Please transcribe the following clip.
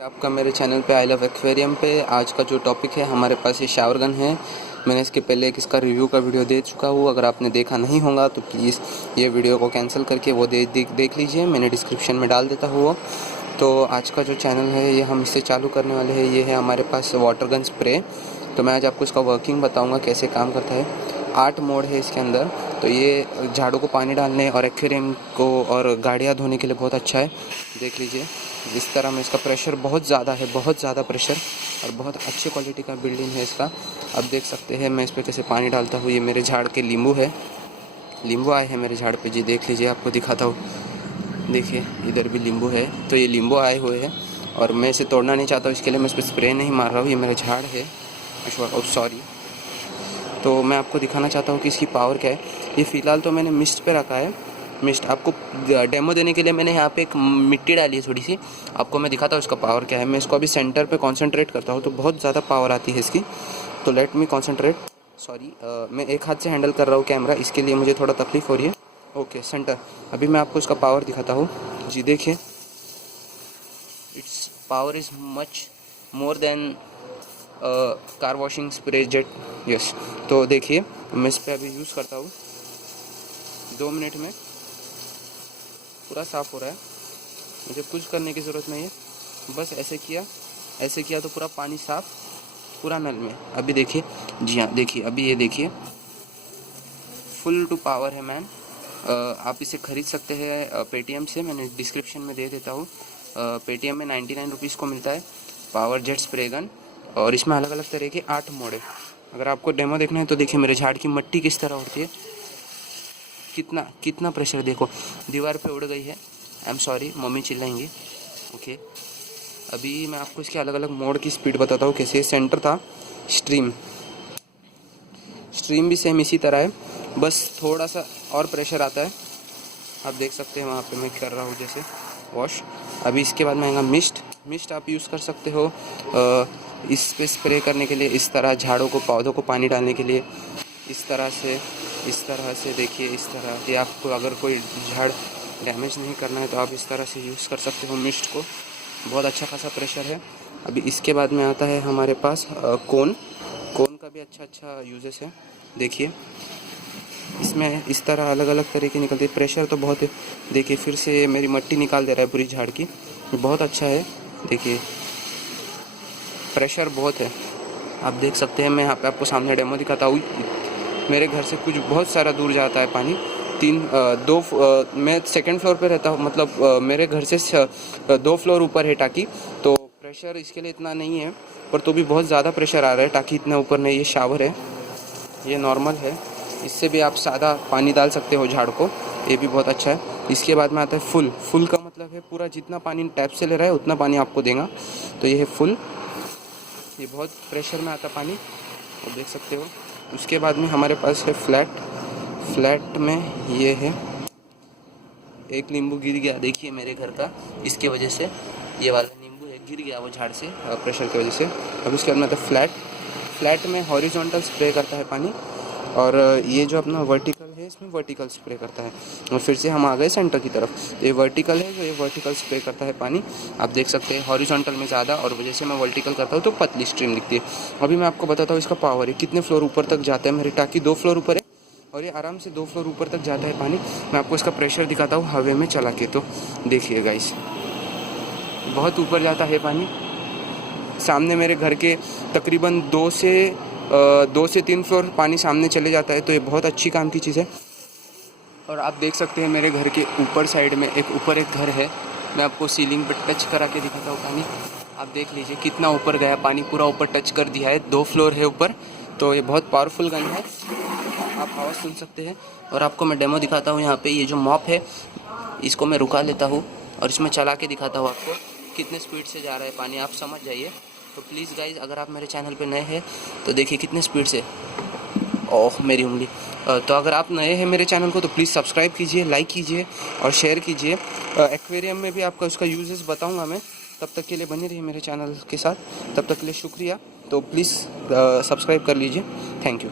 आपका मेरे चैनल पे आई लव एक्वेरियम पे आज का जो टॉपिक है, हमारे पास ये शावर गन है। मैंने इसके पहले एक इसका रिव्यू का वीडियो दे चुका हूँ। अगर आपने देखा नहीं होगा तो प्लीज़ ये वीडियो को कैंसिल करके वो देख लीजिए। मैंने डिस्क्रिप्शन में डाल देता हूँ वो। तो आज का जो चैनल है ये हम इससे चालू करने वाले हैं। ये है हमारे पास वाटर गन स्प्रे। तो मैं आज आपको इसका वर्किंग बताऊँगा कैसे काम करता है। 8 मोड है इसके अंदर। तो ये झाड़ों को पानी डालने और एक्वेरियम को और गाड़ियाँ धोने के लिए बहुत अच्छा है। देख लीजिए इस तरह में इसका प्रेशर बहुत ज़्यादा है, बहुत ज़्यादा प्रेशर, और बहुत अच्छी क्वालिटी का बिल्डिंग है इसका। अब देख सकते हैं मैं इस पर कैसे पानी डालता हूँ। ये मेरे झाड़ के नींबू है, नींबू आए हैं मेरे झाड़ पे जी। देख लीजिए, आपको दिखाता हूँ। देखिए इधर भी नींबू है। तो ये नींबू आए हुए हैं और मैं इसे तोड़ना नहीं चाहता हूँ, इसके लिए मैं इस पर स्प्रे नहीं मार रहा हूँ। ये मेरा झाड़ है, सॉरी। तो मैं आपको दिखाना चाहता हूँ कि इसकी पावर क्या है। ये फ़िलहाल तो मैंने मिस्ट पे रखा है। मिस्ट आपको डेमो देने के लिए मैंने यहाँ पे एक मिट्टी डाली है थोड़ी सी। आपको मैं दिखाता हूँ इसका पावर क्या है। मैं इसको अभी सेंटर पे कंसंट्रेट करता हूँ तो बहुत ज़्यादा पावर आती है इसकी। तो लेट मी कंसंट्रेट। सॉरी, मैं एक हाथ से हैंडल कर रहा हूँ कैमरा, इसके लिए मुझे थोड़ा तकलीफ़ हो रही है। Okay centre. अभी मैं आपको इसका पावर दिखाता हूँ जी। देखिए it's power is much more than car washing spray jet. Yes. तो देखिए मैं इस पर अभी यूज़ करता हूँ। 2 मिनट में पूरा साफ़ हो रहा है। मुझे कुछ करने की ज़रूरत नहीं है, बस ऐसे किया तो पूरा पानी साफ़, पूरा नल में। अभी देखिए, जी हाँ देखिए, अभी ये देखिए फुल टू पावर है मैन। आप इसे ख़रीद सकते हैं पेटीएम से, मैंने डिस्क्रिप्शन में दे देता हूँ। पेटीएम में 99 रुपीज़ को मिलता है पावर जेट स्प्रे गन। और इसमें अलग अलग तरह के 8 मोड है। अगर आपको डेमो देखना है तो देखिए मेरे झाड़ की मिट्टी किस तरह उड़ती है। कितना प्रेशर देखो, दीवार पे उड़ गई है। आई एम सॉरी, मम्मी चिल्लाएंगी। ओके। अभी मैं आपको इसके अलग अलग मोड की स्पीड बताता हूँ कैसे। सेंटर था, स्ट्रीम भी सेम इसी तरह है, बस थोड़ा सा और प्रेशर आता है। आप देख सकते हैं वहाँ पे मैं कर रहा हूँ जैसे वॉश। अभी इसके बाद में आएगा मिस्ट आप यूज़ कर सकते हो इस पे स्प्रे करने के लिए। इस तरह झाड़ों को, पौधों को पानी डालने के लिए इस तरह से देखिए इस तरह। ये आपको अगर कोई झाड़ डैमेज नहीं करना है तो आप इस तरह से यूज़ कर सकते हो मिस्ट को। बहुत अच्छा खासा प्रेशर है। अभी इसके बाद में आता है हमारे पास कोन का भी अच्छा यूजेस है। देखिए इसमें इस तरह अलग अलग तरह की निकलती है। प्रेशर तो बहुत है। देखिए फिर से मेरी मिट्टी निकाल दे रहा है पूरी झाड़ की। बहुत अच्छा है। देखिए प्रेशर बहुत है, आप देख सकते हैं। मैं यहाँ पे आपको सामने डेमो दिखाता हूँ। मेरे घर से कुछ बहुत सारा दूर जाता है पानी। मैं सेकंड फ्लोर पे रहता हूँ, मतलब मेरे घर से 2 फ्लोर ऊपर है टाकी। तो प्रेशर इसके लिए इतना नहीं है, पर तो भी बहुत ज़्यादा प्रेशर आ रहा है। टाकी इतना ऊपर नहीं। ये शावर है, ये नॉर्मल है। इससे भी आप सादा पानी डाल सकते हो झाड़ को, ये भी बहुत अच्छा है। इसके बाद में आता है फुल का मतलब है पूरा जितना पानी टैप से ले रहा है उतना पानी आपको देगा। तो ये है फुल। ये बहुत प्रेशर में आता पानी, आप देख सकते हो। उसके बाद में हमारे पास है फ्लैट में ये है। एक नींबू गिर गया देखिए मेरे घर का, इसके वजह से ये वाला नींबू है गिर गया वो झाड़ से प्रेशर की वजह से। अब उसके बाद में आता है फ्लैट में हॉरिजॉन्टल स्प्रे करता है पानी, और ये जो अपना वर्टिकल है इसमें वर्टिकल स्प्रे करता है। और फिर से हम आ गए सेंटर की तरफ। ये वर्टिकल है, जो ये वर्टिकल स्प्रे करता है पानी। आप देख सकते हैं हॉरिजॉन्टल में ज़्यादा, और वजह से मैं वर्टिकल करता हूँ तो पतली स्ट्रीम दिखती है। अभी मैं आपको बताता हूँ इसका पावर है कितने फ्लोर ऊपर तक जाता है। मेरी टाकी 2 फ्लोर ऊपर है और ये आराम से 2 फ्लोर ऊपर तक जाता है पानी। मैं आपको इसका प्रेशर दिखाता हूँ हवा में चला के। तो देखिए गाइस, बहुत ऊपर जाता है पानी। सामने मेरे घर के तकरीबन 2 से 3 फ्लोर पानी सामने चले जाता है। तो ये बहुत अच्छी काम की चीज़ है। और आप देख सकते हैं मेरे घर के ऊपर साइड में एक घर है। मैं आपको सीलिंग पर टच करा के दिखाता हूँ पानी। आप देख लीजिए कितना ऊपर गया पानी, पूरा ऊपर टच कर दिया है। 2 फ्लोर है ऊपर। तो ये बहुत पावरफुल गन है, आप आवाज़ सुन सकते हैं। और आपको मैं डेमो दिखाता हूँ। यहाँ पे ये जो मॉप है इसको मैं रुका लेता हूँ और इसमें चला के दिखाता हूँ आपको कितने स्पीड से जा रहा है पानी, आप समझ जाइए। तो प्लीज़ गाइज़, अगर आप मेरे चैनल पे नए हैं तो देखिए कितने स्पीड से। ओह मेरी उंगली। तो अगर आप नए हैं मेरे चैनल को तो प्लीज़ सब्सक्राइब कीजिए, लाइक कीजिए और शेयर कीजिए। एक्वेरियम में भी आपका उसका यूजेस बताऊंगा मैं। तब तक के लिए बने रहिए मेरे चैनल के साथ। तब तक के लिए शुक्रिया। तो प्लीज़ सब्सक्राइब कर लीजिए। Thank you.